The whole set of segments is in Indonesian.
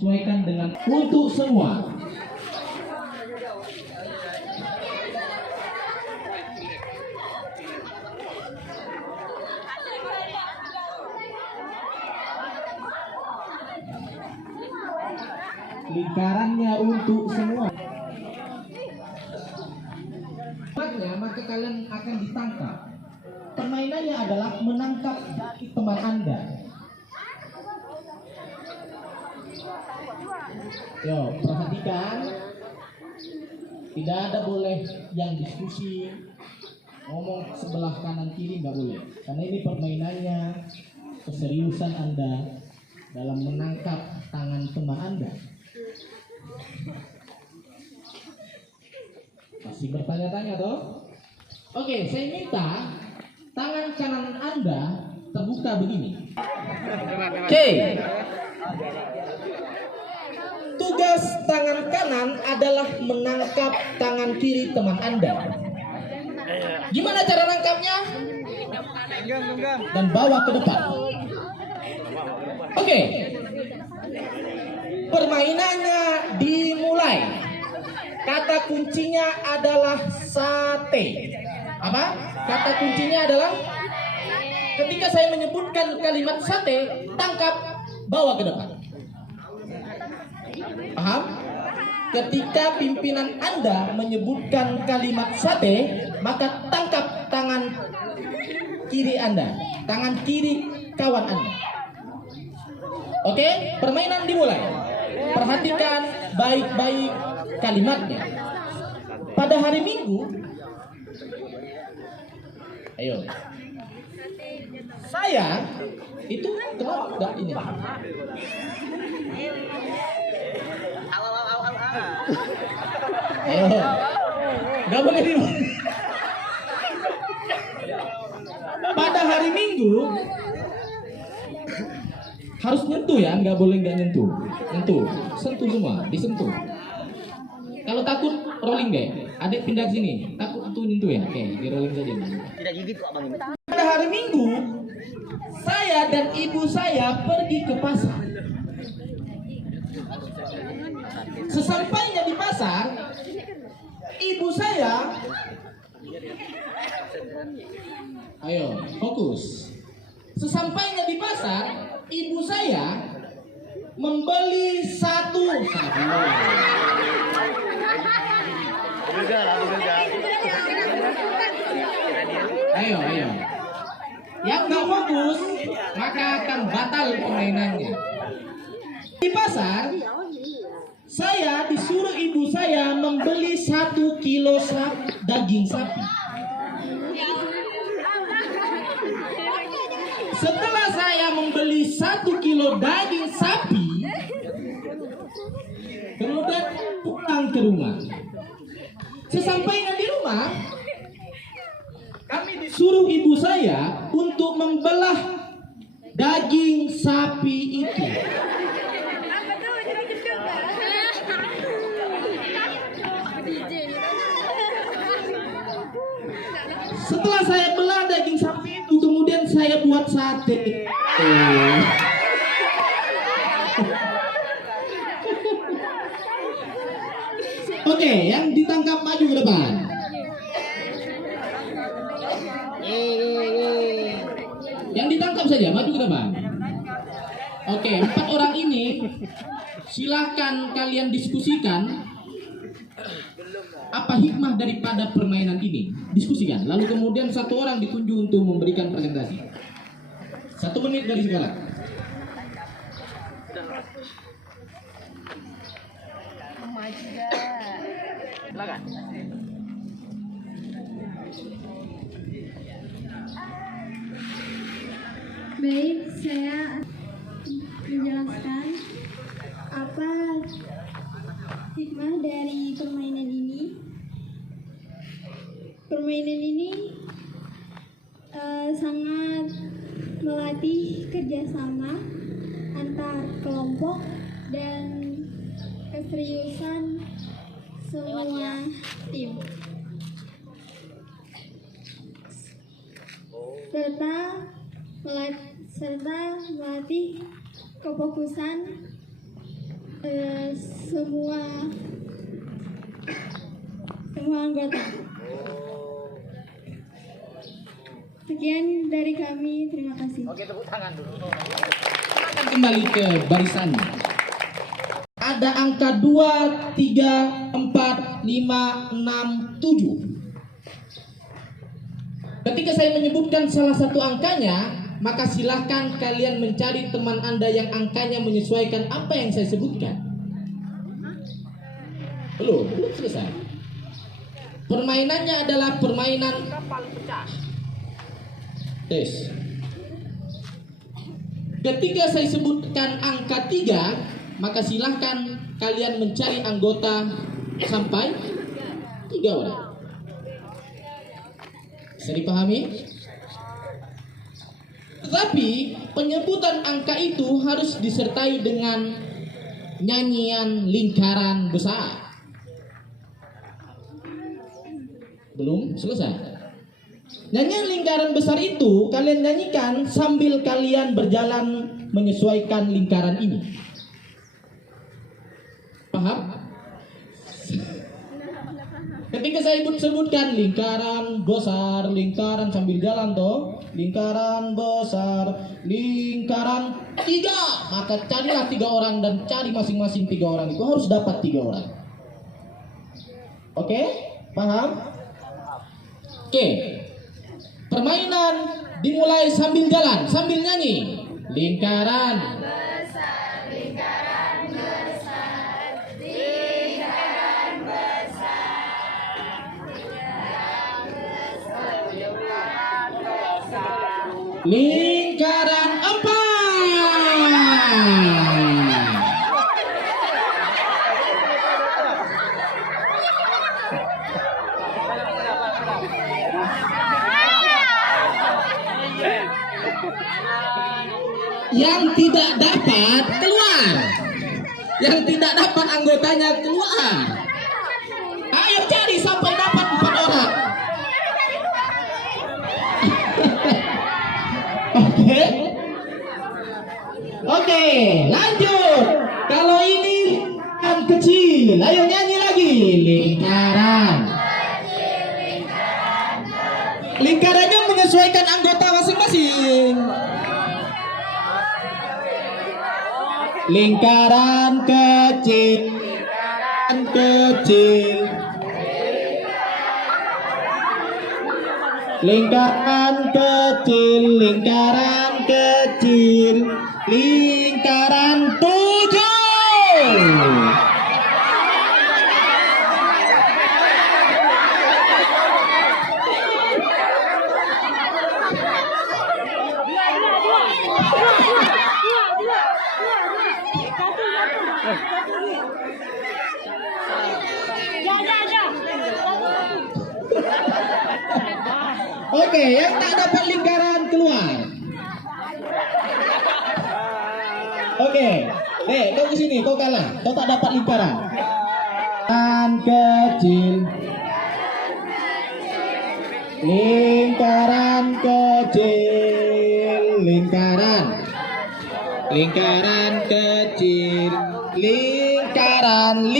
sesuaikan dengan untuk semua. Lingkarannya untuk semua. Maka kalian akan ditangkap. Permainannya adalah menangkap teman Anda. Yo, perhatikan. Tidak ada boleh yang diskusi, ngomong sebelah kanan kiri, nggak boleh. Karena ini permainannya keseriusan Anda dalam menangkap tangan teman Anda. Masih bertanya-tanya toh? Oke, saya minta tangan kanan Anda terbuka begini. Oke. Tugas tangan kanan adalah menangkap tangan kiri teman Anda. Gimana cara nangkapnya? Dan bawa ke depan. Oke. Permainannya dimulai. Kata kuncinya adalah sate. Apa? Kata kuncinya adalah ketika saya menyebutkan kalimat sate, tangkap, bawa ke depan. Paham? Ketika pimpinan Anda menyebutkan kalimat sate, maka tangkap tangan kiri Anda, tangan kiri kawan Anda. Oke, permainan dimulai. Perhatikan baik-baik kalimatnya. Pada hari Minggu, ayo, saya itu kenapa enggak ini? Nggak boleh di. Pada hari Minggu harus nyentuh ya, nggak boleh nggak nyentuh. Nyentuh, sentuh semua, disentuh. Kalau takut rolling deh, adik pindah ke sini. Takut itu nyentuh ya, oke, di rolling saja. Tidak gigit kok bang. Pada hari Minggu, saya dan ibu saya pergi ke pasar. Sesampainya di pasar, ibu saya, ayo fokus. Sesampainya di pasar, ibu saya membeli satu sabun. Ayo. Yang nggak fokus, maka akan batal permainannya. Di pasar, saya disuruh ibu saya membeli 1 kilo daging sapi. Setelah saya membeli 1 kilo daging sapi, kemudian pulang ke rumah. Sesampainya di rumah, kami disuruh ibu saya untuk membelah daging sapi itu. Setelah saya belah daging sapi itu, kemudian saya buat sate. Oke, yang ditangkap maju ke depan. Yang ditangkap saja maju ke depan. Oke, 4 orang ini silahkan kalian diskusikan apa hikmah daripada permainan ini. Diskusikan. Lalu kemudian 1 orang ditunjuk untuk memberikan presentasi. 1 menit dari sekarang. Silakan. Baik, saya menjelaskan apa hikmah dari permainan ini. Permainan ini sangat melatih kerjasama antar kelompok dan keseriusan semua tim, serta melatih kefokusan semua anggota. Sekian dari kami, terima kasih. Oke, tepuk tangan dulu. Akan kembali ke barisannya. Ada angka 2, 3, 4, 5, 6, 7. Ketika saya menyebutkan salah satu angkanya, maka silakan kalian mencari teman Anda yang angkanya menyesuaikan apa yang saya sebutkan. Belum selesai. Permainannya adalah permainan tes. Ketika saya sebutkan angka 3, maka silahkan kalian mencari anggota sampai 3 orang. Bisa dipahami? Tetapi penyebutan angka itu harus disertai dengan nyanyian lingkaran besar. Belum selesai. Nyanyian lingkaran besar itu kalian nyanyikan sambil kalian berjalan menyesuaikan lingkaran ini. Paham? Ketika saya sebutkan lingkaran besar, lingkaran sambil jalan toh, lingkaran besar, lingkaran 3, maka carilah 3 orang dan cari masing-masing 3 orang itu harus dapat 3 orang. Oke? Paham? Oke. Permainan dimulai sambil jalan, sambil nyanyi. Lingkaran besar, lingkaran besar, lingkaran besar, lingkaran besar, lingkaran 4. Yang tidak dapat keluar. Yang tidak dapat anggotanya keluar. Ayo cari sampai dapat 4 orang. Oke. Oke, lanjut. Kalau ini kan kecil, ayo nyanyi lagi. Lingkaran. Lingkarannya menyesuaikan anggota masing-masing. Lingkaran kecil, lingkaran kecil, lingkaran kecil, lingkaran kecil, lingkaran 7. Oke, yang tak dapat lingkaran keluar. Oke, kau kesini, kau kalah, kau tak dapat lingkaran. Lingkaran kecil, lingkaran kecil, lingkaran, lingkaran kecil, lingkaran 5.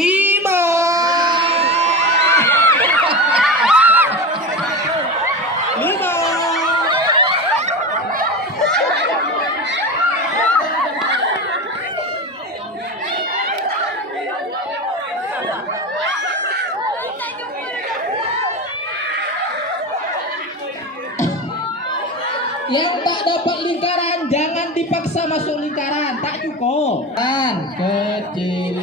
Yang tak dapat lingkaran jangan dipaksa masuk lingkaran, tak cukup. Lingkaran kecil,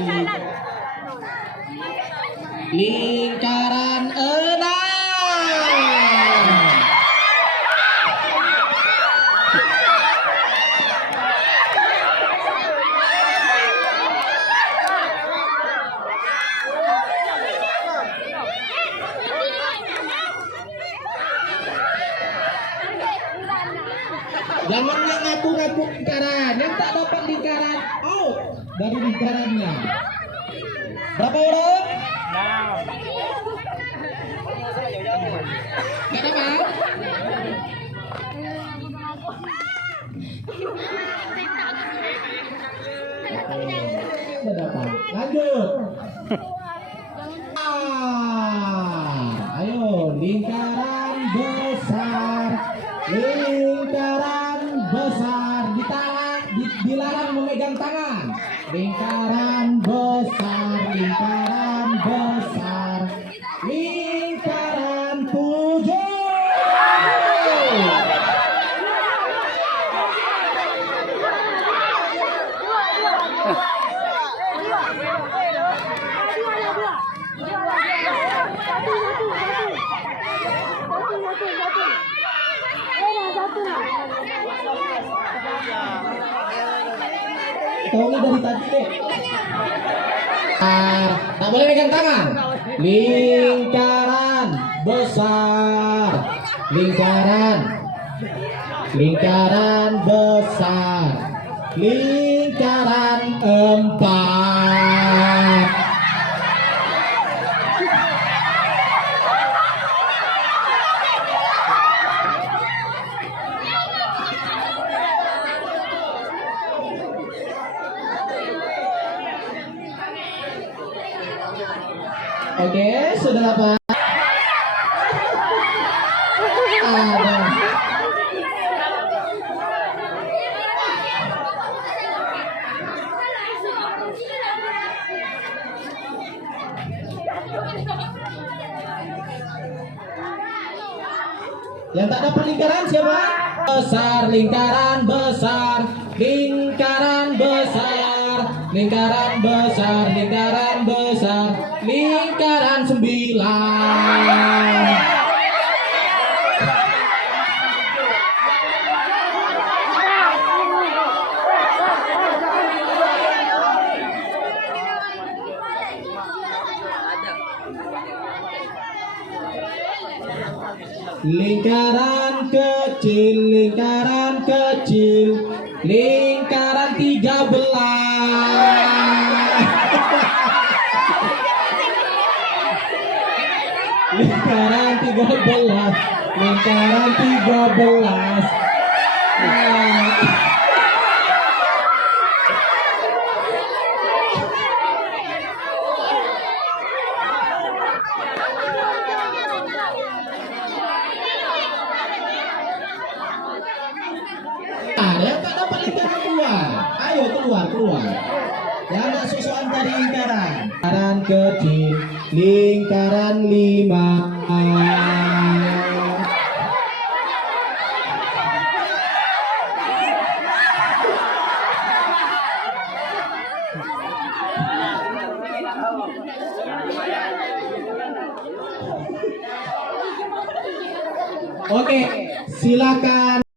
lingkaran 6. Jangan ngaku-ngaku lingkaran. Yang tak dapat lingkaran out dari lingkarannya. Berapa orang? Gak dapat? dapat. Lanjut. Ayo, lingkaran besar. Lingkaran besar. Dilarang memegang tangan. Lingkaran besar. Lingkaran besar. Lingkaran 7. Kau ini dari tadi deh. Tak boleh pegang tangan. Lingkaran besar. Lingkaran. Lingkaran besar. Lingkaran 4. Oke, sudah dapat. Ada. Yang tak dapat lingkaran siapa? Besar, lingkaran besar, lingkaran besar, lingkaran besar, lingkaran besar, lingkaran 9. Lingkaran kecil, lingkaran kecil, lingkaran 13. Lingkaran 13, lingkaran 13. Yang tak dapat lingkaran keluar. Ayo keluar. Yang tak susuan dari lingkaran. Lingkaran kecil, lingkaran 5. Oke, silakan.